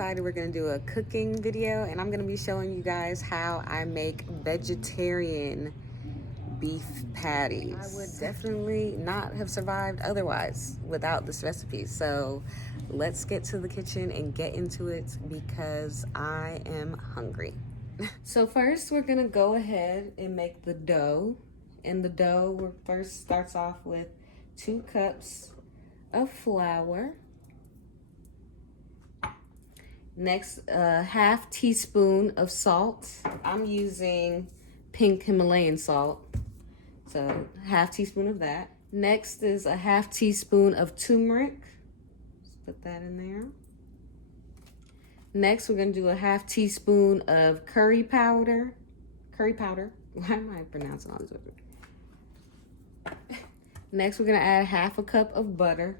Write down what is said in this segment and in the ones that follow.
decided we're gonna do a cooking video, and I'm gonna be showing you guys how I make vegetarian beef patties. I would definitely not have survived otherwise without this recipe. So let's get to the kitchen and get into it because I am hungry. So first we're gonna go ahead and make the dough. And the dough first starts off with 2 cups of flour. Next, a half teaspoon of salt. I'm using pink Himalayan salt, so half teaspoon of that. Next is a half teaspoon of turmeric. Just put that in there. Next, we're gonna do a half teaspoon of curry powder. Curry powder. Why am I pronouncing all these words? Next, we're gonna add half a cup of butter.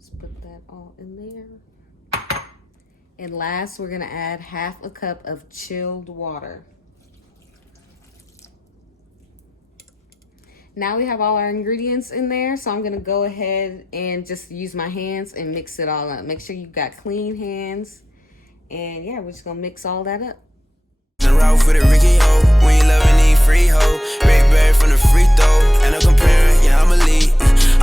Just put that all in there. And last, we're gonna add half a cup of chilled water. Now we have all our ingredients in there, so I'm gonna go ahead and just use my hands and mix it all up. Make sure you've got clean hands. And yeah, we're just gonna mix all that up. For the Ricky ho, when you loving need free ho, Rick Barry from the free throw, and I'm comparing, yeah I'm elite.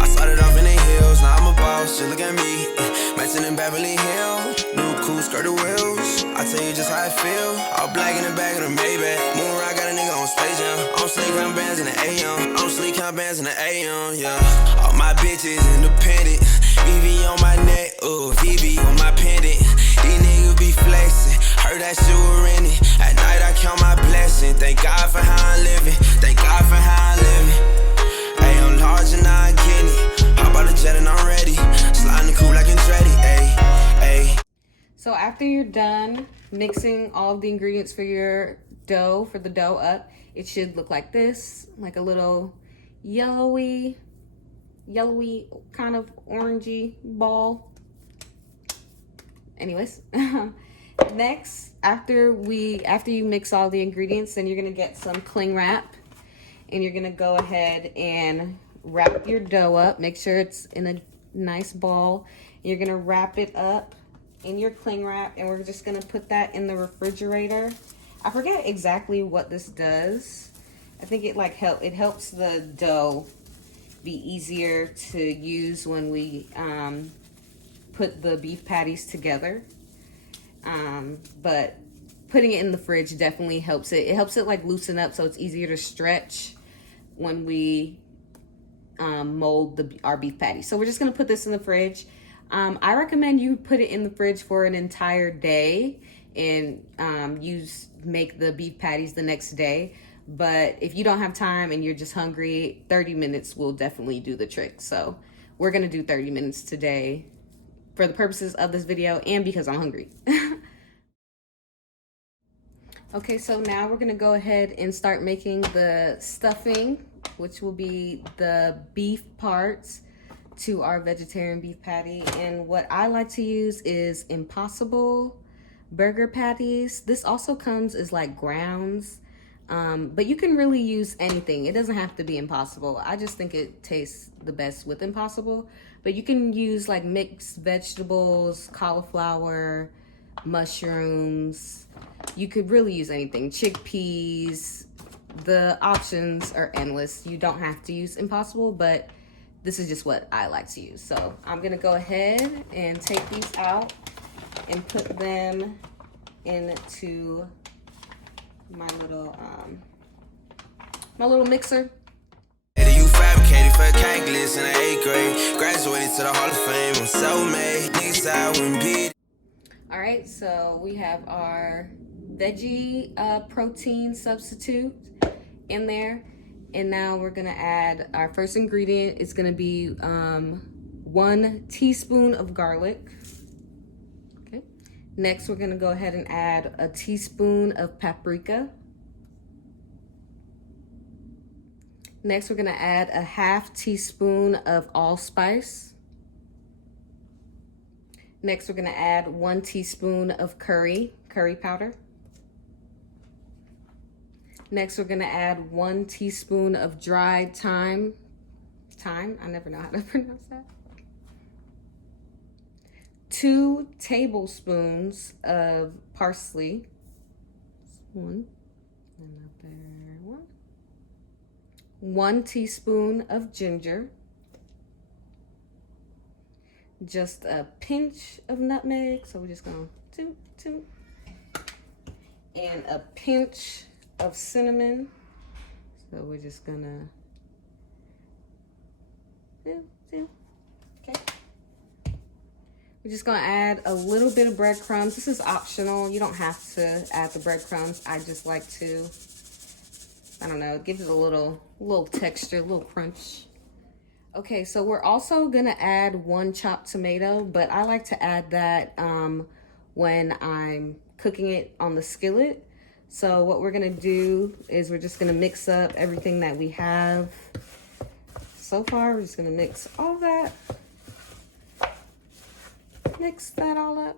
I started off in the hills, now I'm a boss, just look at me. Matching in Beverly Hills, new cool skirt the wheels. I tell you just how I feel, all black in the back of the Maybach. Moon rock got a nigga on Space Jam. I'm sleek on bands in the AM, I'm sleek on bands in the AM, yeah. All my bitches independent, VV on my neck, VV on my pendant. These niggas be flexing, heard that shit was rented. At night I count my blessing, thank God for how I'm living, thank God for how I'm living. Hey, I'm large and I'm getting it, hop out the jet and I'm ready, sliding the coupe like Anzxiedy, ayy. So after you're done mixing all of the ingredients for your dough, for the dough up, it should look like this, like a little yellowy kind of orangey ball. Anyways, next, after you mix all the ingredients, then you're gonna get some cling wrap, and you're gonna go ahead and wrap your dough up. Make sure it's in a nice ball. You're gonna wrap it up in your cling wrap, and we're just gonna put that in the refrigerator. I forget exactly what this does. I think it helps the dough be easier to use when we put the beef patties together. But putting it in the fridge definitely helps it. It helps it like loosen up so it's easier to stretch when we mold our beef patty. So we're just gonna put this in the fridge. I recommend you put it in the fridge for an entire day and make the beef patties the next day. But if you don't have time and you're just hungry, 30 minutes will definitely do the trick. So we're gonna do 30 minutes today for the purposes of this video and because I'm hungry. Okay, so now we're gonna go ahead and start making the stuffing, which will be the beef parts to our vegetarian beef patty. And what I like to use is Impossible burger patties. This also comes as like grounds, but you can really use anything. It doesn't have to be Impossible. I just think it tastes the best with Impossible. But you can use like mixed vegetables, cauliflower, mushrooms. You could really use anything, chickpeas. The options are endless. You don't have to use Impossible, but this is just what I like to use. So I'm gonna go ahead and take these out and put them into my little mixer. You fabricated for calculus in the 8th grade, graduated to the Hall of Fame, I'm self-made, niggas I wouldn't be. All right, so we have our veggie protein substitute in there. And now we're gonna add our first ingredient. It's gonna be 1 teaspoon of garlic. Okay. Next, we're gonna go ahead and add a teaspoon of paprika. Next, we're gonna add a half teaspoon of allspice. Next, we're gonna add 1 teaspoon of curry powder. Next, we're gonna add 1 teaspoon of dried thyme. I never know how to pronounce that. 2 tablespoons of parsley. One, another one. 1 teaspoon of ginger. Just a pinch of nutmeg. So we're just gonna toot. And a pinch of cinnamon. So we're just gonna okay. We're just gonna add a little bit of breadcrumbs. This is optional. You don't have to add the breadcrumbs. I just like to, I don't know, it gives it a little texture, a little crunch. Okay, so we're also gonna add 1 chopped tomato, but I like to add that when I'm cooking it on the skillet. So what we're gonna do is we're just gonna mix up everything that we have. So far, we're just gonna mix all that. Mix that all up.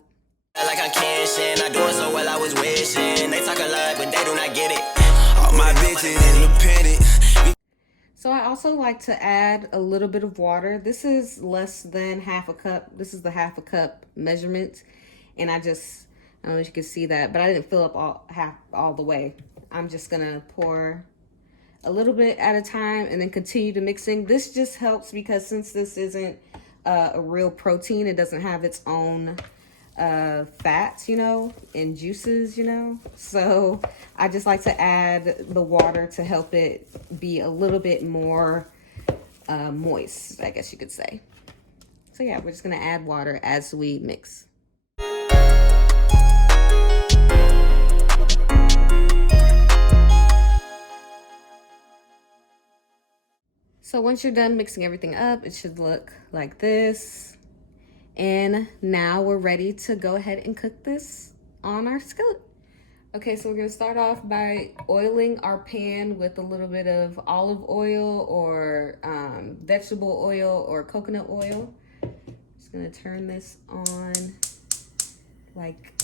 Like I'm cashing, I doing so well, I was wishing. They talk a lot, but they do not get it. All my bitches independent. So I also like to add a little bit of water. This is less than half a cup. This is the half a cup measurement. And I don't know if you can see that, but I didn't fill up all the way. I'm just gonna pour a little bit at a time and then continue to mixing. This just helps because since this isn't a real protein, it doesn't have its own fats, you know, and juices, you know. So I just like to add the water to help it be a little bit more moist, I guess you could say. So yeah, we're just gonna add water as we mix. So once you're done mixing everything up, it should look like this. And now we're ready to go ahead and cook this on our skillet. Okay, so we're gonna start off by oiling our pan with a little bit of olive oil or vegetable oil or coconut oil. Just gonna turn this on like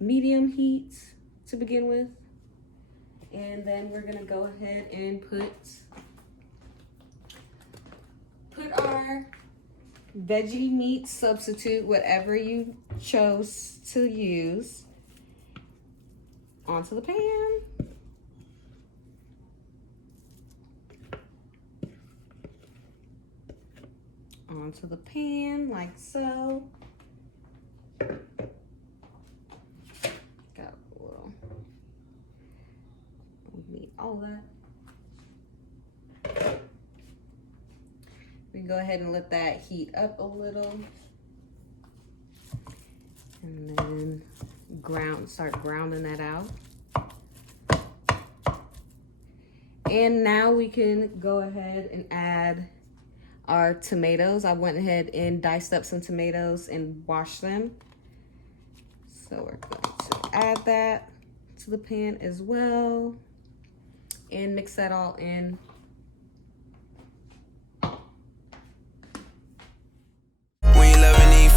medium heat to begin with. And then we're gonna go ahead and put our veggie meat substitute, whatever you chose to use, onto the pan. Onto the pan like so. Got a little meat, all that. We go ahead and let that heat up a little. And then start grounding that out. And now we can go ahead and add our tomatoes. I went ahead and diced up some tomatoes and washed them. So we're going to add that to the pan as well and mix that all in.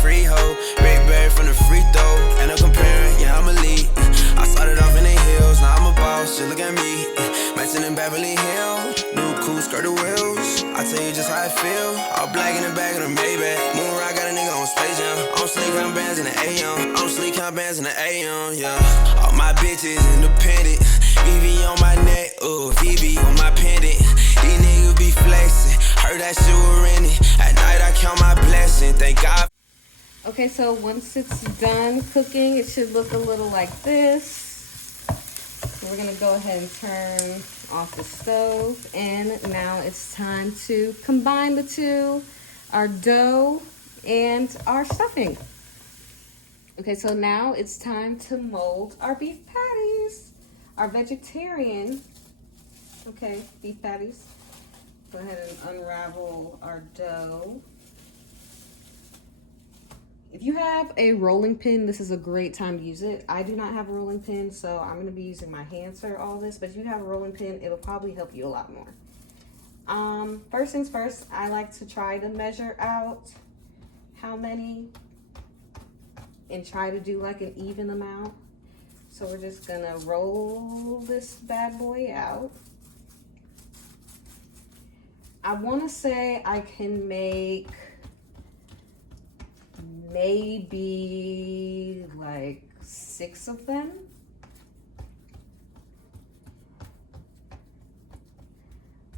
Free hoe, Rick Barry from the free throw. And I'm comparing, yeah, I'm elite. I started off in the hills, now I'm a boss, just look at me. Matching in Beverly Hills, new cool skirt of wheels. I tell you just how I feel. All black in the back of the Maybach. Moon rock got a nigga on Space Jam. I'm sleek on bands in the AM. I'm sleek on bands in the AM, yeah. All my bitches independent. VV on my neck, VV on my pendant. These niggas be flexing. Heard that shit was renting. At night I count my blessing. Thank God. Okay, so once it's done cooking, it should look a little like this. So we're gonna go ahead and turn off the stove. And now it's time to combine the two, our dough and our stuffing. Okay, so now it's time to mold our beef patties, our vegetarian, beef patties. Go ahead and unravel our dough. If you have a rolling pin, this is a great time to use it. I do not have a rolling pin, so I'm gonna be using my hands for all this, but if you have a rolling pin, it'll probably help you a lot more. First things first, I like to try to measure out how many and try to do like an even amount. So we're just gonna roll this bad boy out. I wanna say I can make maybe like 6 of them.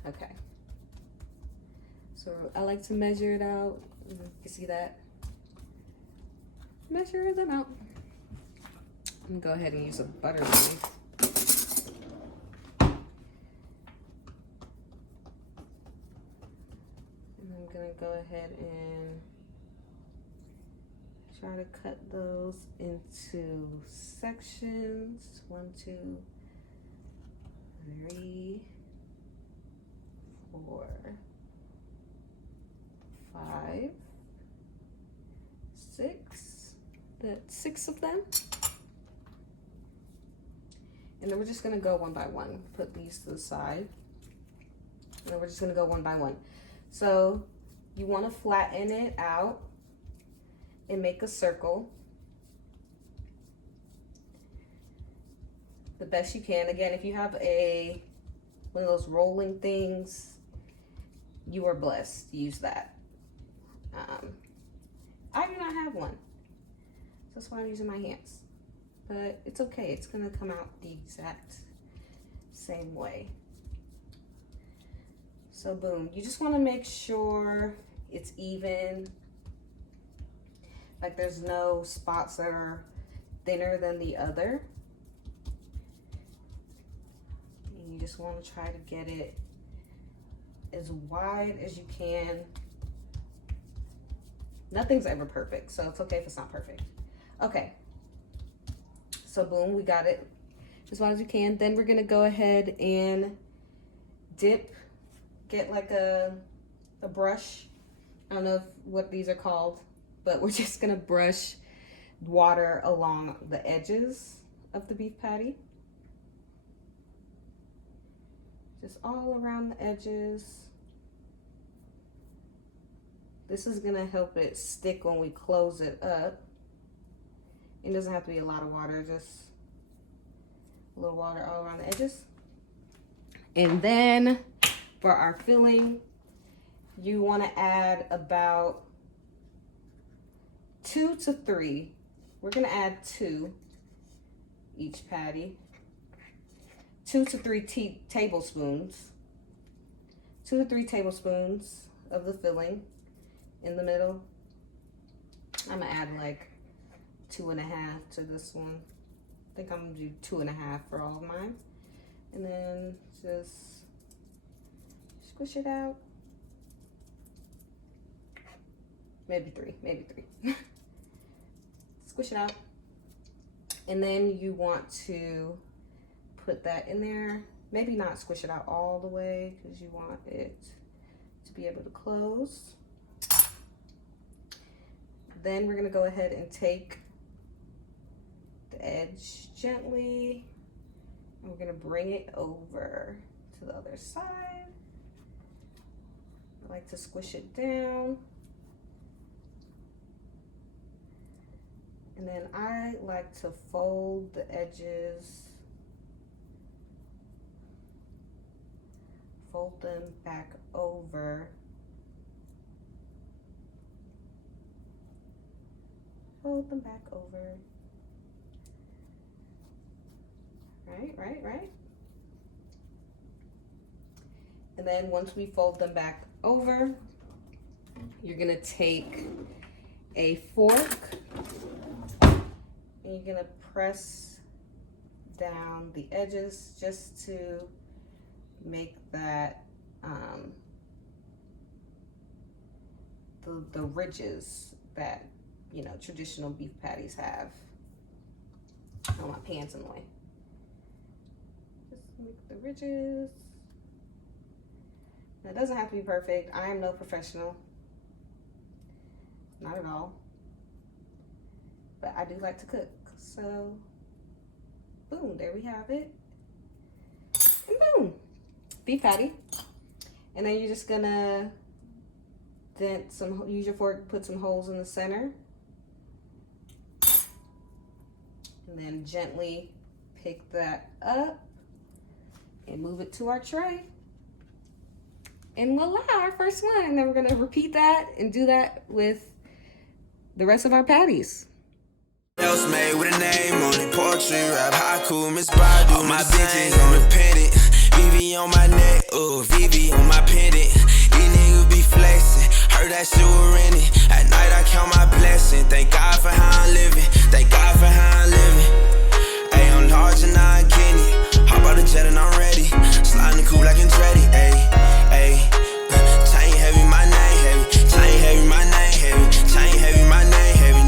Okay. So I like to measure it out. You can see that. Measure them out. I'm gonna go ahead and use a butter knife. And I'm gonna go ahead and try to cut those into sections. 1, 2, 3, 4, 5, 6. That's 6 of them. And then we're just gonna go one by one. Put these to the side. And then we're just gonna go one by one. So you wanna flatten it out and make a circle the best you can. Again, if you have one of those rolling things, you are blessed. Use that. I do not have one. That's why I'm using my hands. But it's okay. It's gonna come out the exact same way. So boom, you just wanna make sure it's even. Like there's no spots that are thinner than the other. And you just wanna try to get it as wide as you can. Nothing's ever perfect, so it's okay if it's not perfect. Okay. So boom, we got it as wide as you can. Then we're gonna go ahead and get like a brush. I don't know what these are called, but we're just gonna brush water along the edges of the beef patty. Just all around the edges. This is gonna help it stick when we close it up. It doesn't have to be a lot of water, just a little water all around the edges. And then for our filling, you want to add about 2 to 3. We're going to add 2 each patty. 2 to 3 tablespoons. 2 to 3 tablespoons of the filling in the middle. I'm going to add like 2.5 to this one. I think I'm gonna do 2.5 for all of mine. And then just squish it out. Maybe 3. Squish it out. And then you want to put that in there. Maybe not squish it out all the way because you want it to be able to close. Then we're gonna go ahead and take the edge gently, and we're gonna bring it over to the other side. I like to squish it down. And then I like to fold the edges, fold them back over. Fold them back over. Right. And then once we fold them back over, you're gonna take a fork and you're gonna press down the edges just to make that the ridges that, you know, traditional beef patties have. Oh, my pan's in the way. Just make the ridges. Now, it doesn't have to be perfect. I am no professional. Not at all. But I do like to cook. So, boom, there we have it. And boom, beef patty. And then you're just gonna use your fork, put some holes in the center. And then gently pick that up and move it to our tray. And voila, our first one. And then we're gonna repeat that and do that with the rest of our patties. Else made with a name on it. Poetry, rap, haiku, Miss Badu. All my bitches independent. VV on my neck, VV on my pendant. These niggas be flexing. Heard that shit was rented. At night I count my blessing. Thank God for how I'm living. Thank God for how I'm living. Ayy, I'm large and I'm getting it. Hop out the jet and I'm ready. Sliding the coupe like Anzxiedy. Ayy, ayy. Chain heavy, my name heavy. Chain heavy, my name heavy. Chain heavy, my name heavy.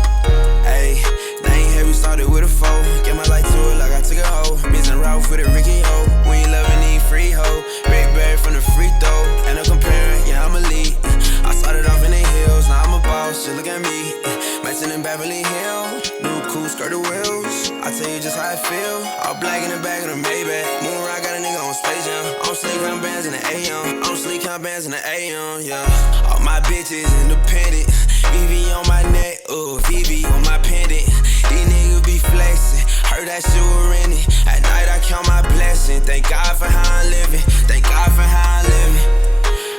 Ayy. Started with a foe, get my life to it like I took a hoe. Missing Ralph with a Ricky O. We ain't loving these free hoe. Rick Barry from the free throw. And I'm comparing, yeah, I'm elite. I started off in the hills, now I'm a boss. Just look at me. Matching in Beverly Hills. New cool skirted wheels. I tell you just how I feel. All black in the back of the Maybach. Moon rock got a nigga on Space Jam. I'm sleek on bands in the AM. I'm sleek on bands in the AM, yeah. All my bitches independent. VV on my neck, VV on my pendant. These niggas be flexing. Heard that shit was rented. At night I count my blessing. Thank God for how I'm living. Thank God for how I'm living.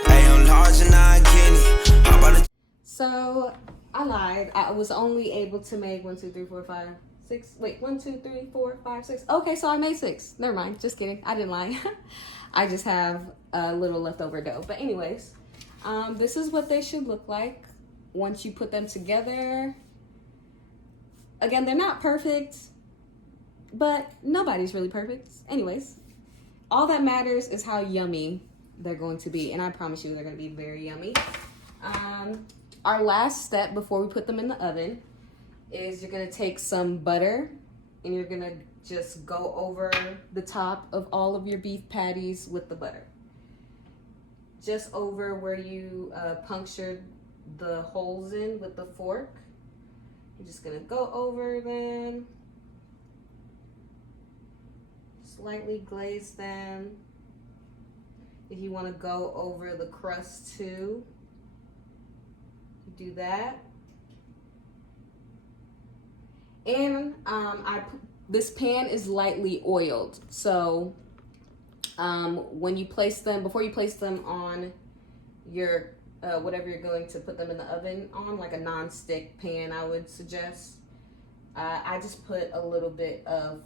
Hey, I'm large and I'm getting it. How about it? So I lied. I was only able to make 1, 2, 3, 4, 5, 6. Wait, 1, 2, 3, 4, 5, 6. Okay, so I made 6. Never mind. Just kidding. I didn't lie. I just have a little leftover dough. But anyways, this is what they should look like once you put them together. Again, they're not perfect, but nobody's really perfect. Anyways, all that matters is how yummy they're going to be, and I promise you they're going to be very yummy. Our last step before we put them in the oven is you're going to take some butter, and you're going to just go over the top of all of your beef patties with the butter. Just over where you punctured the holes in with the fork. I'm just gonna go over them, slightly glaze them. If you want to go over the crust too, you do that. And this pan is lightly oiled, so when you place them, before you place them on your whatever you're going to put them in the oven on, like a non-stick pan, I would suggest. I just put a little bit of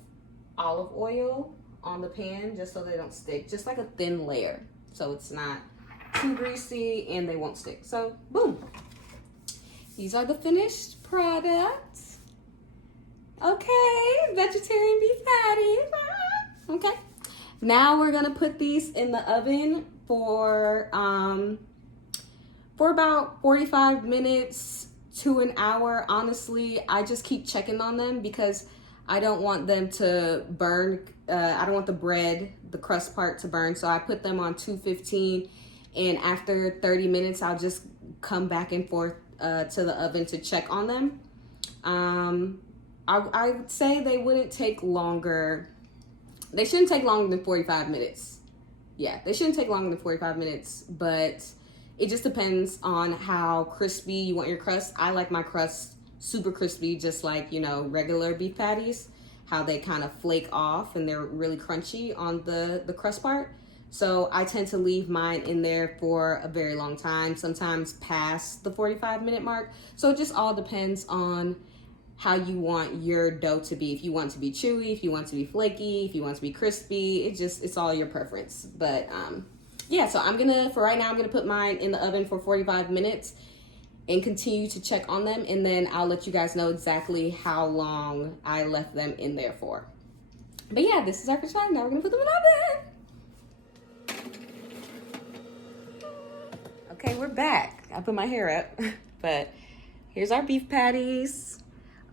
olive oil on the pan just so they don't stick, just like a thin layer, so it's not too greasy and they won't stick. So boom, these are the finished products. Okay, vegetarian beef patties. Okay, now we're gonna put these in the oven for about 45 minutes to an hour. Honestly, I just keep checking on them because I don't want them to burn. I don't want the bread, the crust part, to burn. So I put them on 215, and after 30 minutes, I'll just come back and forth to the oven to check on them. I would say they wouldn't take longer. They shouldn't take longer than 45 minutes. Yeah, they shouldn't take longer than 45 minutes, but it just depends on how crispy you want your crust. I like my crust super crispy, just like, you know, regular beef patties, how they kind of flake off and they're really crunchy on the crust part. So I tend to leave mine in there for a very long time, sometimes past the 45-minute mark. So it just all depends on how you want your dough to be. If you want it to be chewy, if you want it to be flaky, if you want it to be crispy, it's all your preference. But yeah, so for right now, I'm gonna put mine in the oven for 45 minutes and continue to check on them, and then I'll let you guys know exactly how long I left them in there for. But yeah, this is our finished product. Now we're gonna put them in the oven. Okay, we're back. I put my hair up, but here's our beef patties,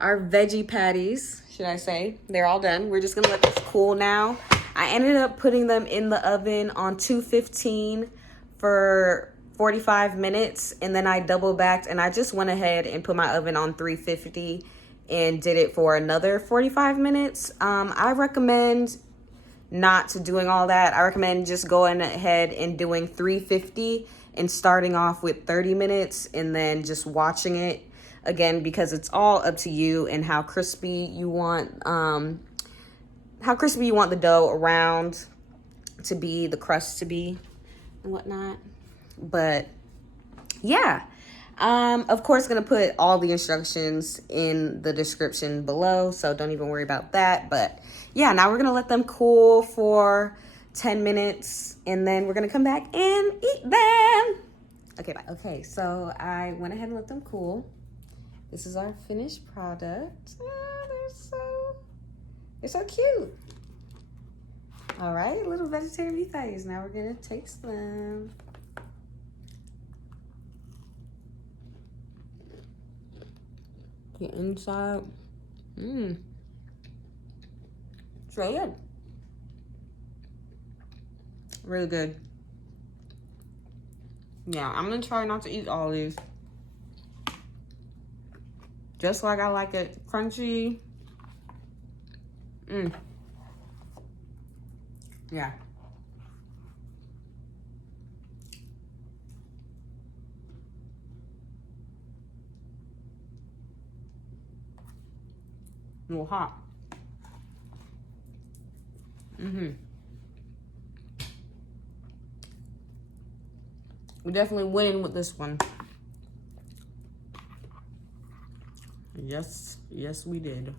our veggie patties, should I say. They're all done. We're just gonna let this cool now. I ended up putting them in the oven on 215 for 45 minutes, and then I double backed, and I just went ahead and put my oven on 350 and did it for another 45 minutes. I recommend not doing all that. I recommend just going ahead and doing 350 and starting off with 30 minutes and then just watching it again, because it's all up to you and how crispy you want the dough around to be, the crust to be and whatnot. But yeah, Of course, gonna put all the instructions in the description below, so don't even worry about that. But yeah, now we're gonna let them cool for 10 minutes, and then we're gonna come back and eat them. Okay, bye. Okay, so I went ahead and let them cool. This is our finished product. Oh, they're so cute. All right, little vegetarian beef patties. Now we're gonna taste them. The inside, it's really good. Really good. Yeah, I'm gonna try not to eat all these. Just like I like it crunchy. Yeah. A little hot. We're definitely winning with this one. Yes, we did.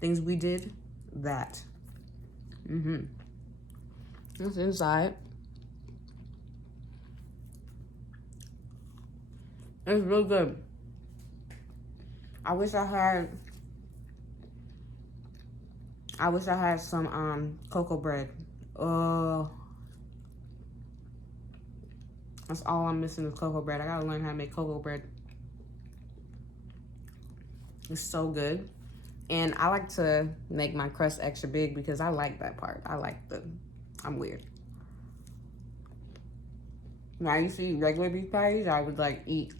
Things we did, that. What's inside? It's really good. I wish I had some cocoa bread. That's all I'm missing is cocoa bread. I gotta learn how to make cocoa bread. It's so good. And I like to make my crust extra big because I like that part. I'm weird. When I used to eat regular beef patties, I would like eat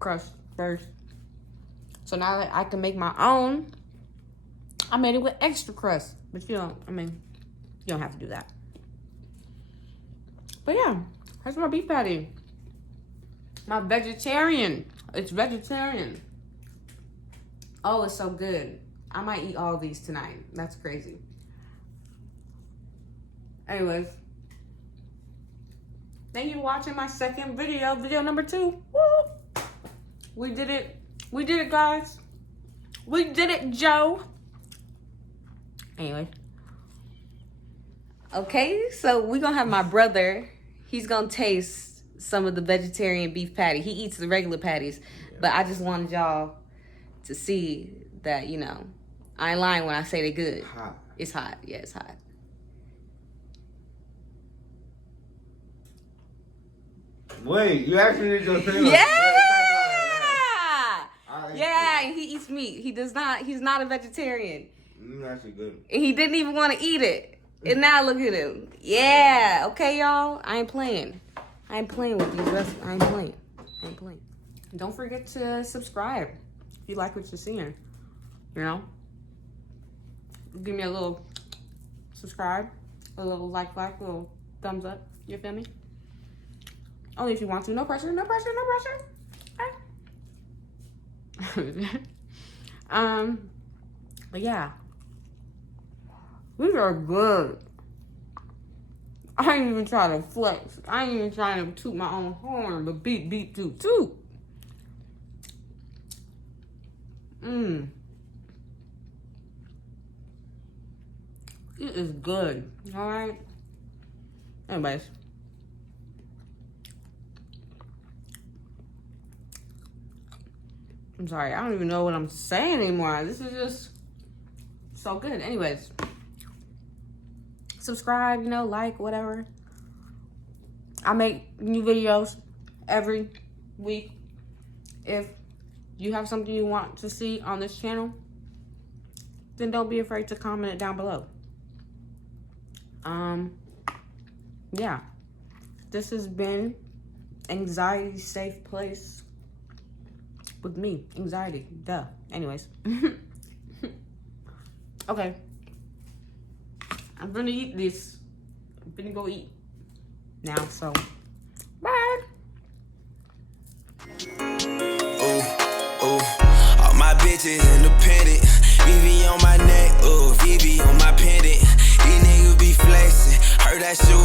crust first. So now that I can make my own, I made it with extra crust. But you don't have to do that. But yeah, that's my beef patty. My vegetarian. It's vegetarian. Oh, it's so good. I might eat all of these tonight. That's crazy. Anyways. Thank you for watching my second video. Video number 2. Woo! We did it. We did it, guys. We did it, Joe. Anyway. Okay, so we're going to have my brother. He's going to taste some of the vegetarian beef patty. He eats the regular patties. But I just wanted y'all to see that, I ain't lying when I say they're good. Hot. It's hot. Yeah, it's hot. Wait, you actually need your finger. Yeah! Yeah, and he eats meat. He's not a vegetarian. Actually good. And he didn't even want to eat it. And now look at him. Yeah. Okay, y'all. I ain't playing. I ain't playing with these recipes. I ain't playing. Don't forget to subscribe if you like what you're seeing. Give me a little subscribe, a little like, a little thumbs up. You feel me? Only if you want to. No pressure. No pressure. No pressure. But yeah. These are good. I ain't even trying to flex. I ain't even trying to toot my own horn, but beat, toot. It is good. Alright? Anyways. I'm sorry. I don't even know what I'm saying anymore. This is just so good. Anyways. Subscribe, like, whatever. I make new videos every week. If you have something you want to see on this channel, then don't be afraid to comment it down below. Yeah. This has been Anxiety Safe Place with me. Anxiety. Duh. Anyways. Okay. I'm gonna eat this. I'm gonna go eat now, so bye. All my bitches independent. VV on my neck, VV on my pendant. These niggas be flexing. Heard that shit